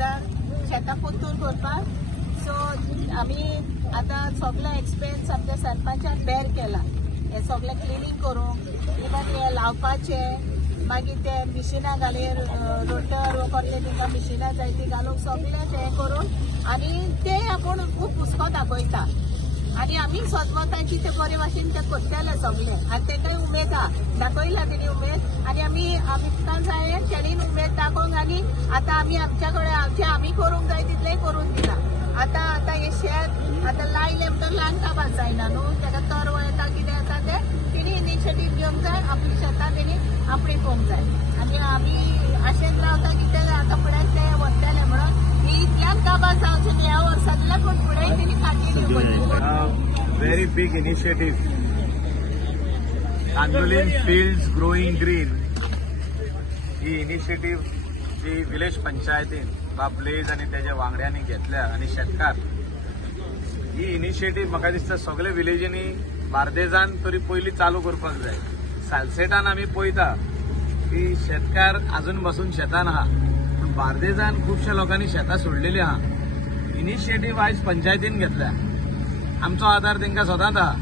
वांगडा शेतां पोत्तूर करपाक. सो आमी आतां सगळे एक्सपेन्स आमच्या सरपंचान बेर केला. हे सगळे क्लिनींग करूंक, इवन हे लावपाचे, मागीर ते मिशिनां घालीर रोटर वो कसले तुमकां मिशिनां जाय ती घालूंक सगळे ते करून आनी ते आपूण खूब हुस्को दाखयता. आनी आमी सजमतांची ते बरे भाशेन ते करतले सगळे आनी तेकाय उमेद आहा. दाखयला तेणी उमेद आनी आमकां जाय तेणीन उमेद दाखोवंक आनी आतां आमी आमच्या कडेन आमी करूंक जाय तितलेंय करून दिला. आतां हे शेत आतां लायले म्हणटच ल्हान काबार जायना न्हू. तेका तरव येता कितें येता ते तेणी इनिशिएटीव घेवंक जाय. आपली शेतां तेणी आपणी पळोवंक जाय आनी आमी आशेन रावता की ते आतां फुडें ते वतले म्हणून. ही इतल्यान काबार जावचें ह्या वर्सांतल्यान पूण फुडेंय तेणी खातीर Very big initiative. Kandolin Fields Growing Green ही इनिशिएटिव्ह जी विलेज पंचायतीन ब्लेज आणि त्याच्या वांगड्यांनी घेतल्या आणि शेतकार ही इनिशिएटिव्ह म्हाका दिसता सगळे विलेजींनी बार्देजान तरी पयली चालू करपाक जाय. सालसेटान आमी पळयता की शेतकार अजून बसून शेतान आहा, पण बार्देजान खुबशा लोकांनी शेतां सोडलेली आहा. इनिशिएटिव्ह आयज पंचायतीन घेतल्या. आमचो आदार तांकां सदांच आहा.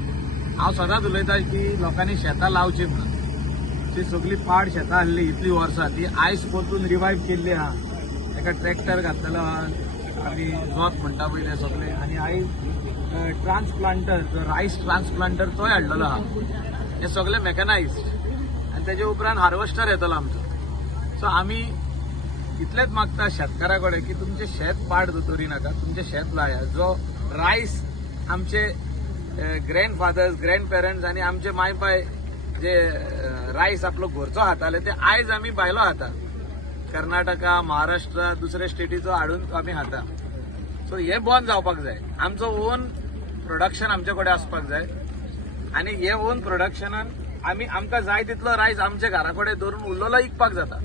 हांव सदांच उलयता की लोकांनी शेतां लावची म्हणून. ती सगळी पाड शेतां आहली इतली वर्सां ती आयज परतून रिवायव केल्ली आहा. ताका ट्रॅक्टर घातलेलो आहा, आमी जोत म्हणटा पळय ते सगळे, आनी आयज ट्रान्सप्लांटर रायस ट्रान्सप्लांटर तोय हाडलेलो आहा. हे सगळे मेकनायज्ड आनी तेजे उपरांत हार्वेस्टर येतलो आमचो. सो आमी इतलेंच मागता शेतकारा कडेन की तुमचें शेत पाड दोतोरी नाका, तुमचें शेत लाया. जो रायस आमचे ग्रँडफादर्स ग्रँडपेरंट्स आणि आमचे मायपाय जे रायस आपलो घरचो हाताले ते आयज आमी भायलो खाता. कर्नाटका महाराष्ट्र दुसऱ्या स्टेटीचो हाडून आमी खाता. सो हे बंद जावपाक जाय. आमचो ओन प्रोडक्शन आमचे कडेन आसपाक जाय आनी हे ओन प्रोडक्शनान आमकां जाय तितलो रायस आमच्या घरा कडेन धरून उरलेलो विकपाक जाता.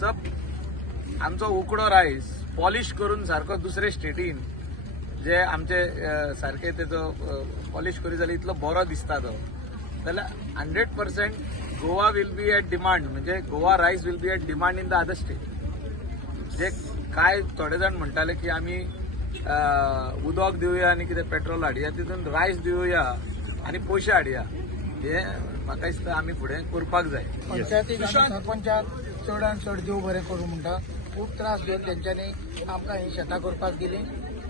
सो आमचो उकडो रायस पॉलिश करून सारको दुसरे स्टेटीन जे आमचे सारखे तेजो पॉलिश करी जाल्यार इतलो बरो दिसता तो, जाल्यार 100% Goa will be at demand. म्हणजे Goa rice will be at demand in the other state. जे काय थोडे जाण म्हणटाले की आमी उदक दिवया आनी कितें पेट्रोल हाडया, तितून रायस दिवया आनी पयशे हाडया. हे म्हाका दिसता आमी फुडें करपाक जाय. पंचायतीक सरपंचाक चडान चड देव बरें करूं म्हणटा. खूब त्रास घेवन तेंच्यांनी आमकां ही शेतां करपाक दिली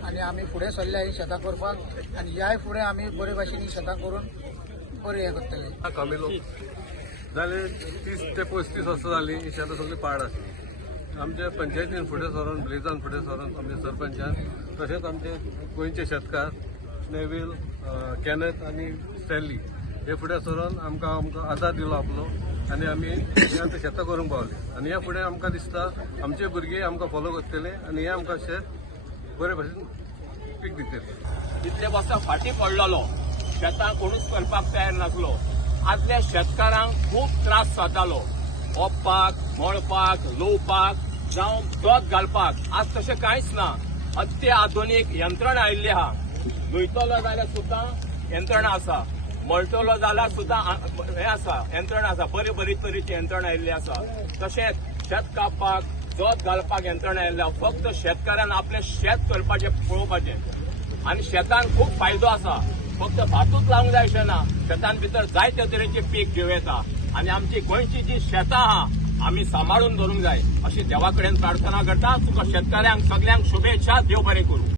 आनी आमी फुडें सरल्या ही शेतां करपाक आनी ह्याय फुडें आमी बरे भाशेन ही शेतां करून बरें हें करतले. कामेलो जाले 30 ते 35 वर्सां जालीं ही शेतां सगळीं पाड आसली. आमच्या पंचायतीन फुडें सरून ब्लेजान फुडें सरून आमच्या सरपंचान तशेंच आमचे गोंयचे शेतकार नेवील कॅनेथ आनी स्टॅनली हे फुडें सरून आमकां आदार दिलो आपलो आनी आमी हे आतां शेतां करूंक पावले. आनी ह्या फुडें आमकां दिसता आमचे भुरगे आमकां फॉलो करतले आनी हे आमकां शेत बरे भाशेन पीक दितले. इतले वर्सां फाटीं पडलेलो शेतां कोणूच करपाक तयार नासलो. आदल्या शेतकारांक खूब त्रास जातालो ओपपाक, मळपाक, लुवपाक जावं जोत घालपाक. आज तशें कांयच ना. अत्य आधुनीक यंत्रणा आयिल्ली आहा. लुयतलो जाल्यार सुद्दां यंत्रणा आसा, मळटलो जाल्यार सुद्दां हें आसा, यंत्रणा आसा. बरी तरेची यंत्रणा आयिल्ली आसा. तशेंच शेत कापपाक जोत घालपाक यंत्रणा आयिल्ल्या. फक्त शेतकारान आपलें शेत करपाचें पळोवपाचें आनी शेतान खूब फायदो आसा. फक्त भातूच लावंक जाय अशें ना. शेतान भितर जायते तरेचे पीक घेवं येता आनी आमची गोंयची जी शेतां आहा आमी सांबाळून दवरूंक जाय अशी देवा कडेन प्रार्थना करता. तुका शेतकऱ्यांक सगळ्यांक शुभेच्छा. देव बरें करूं.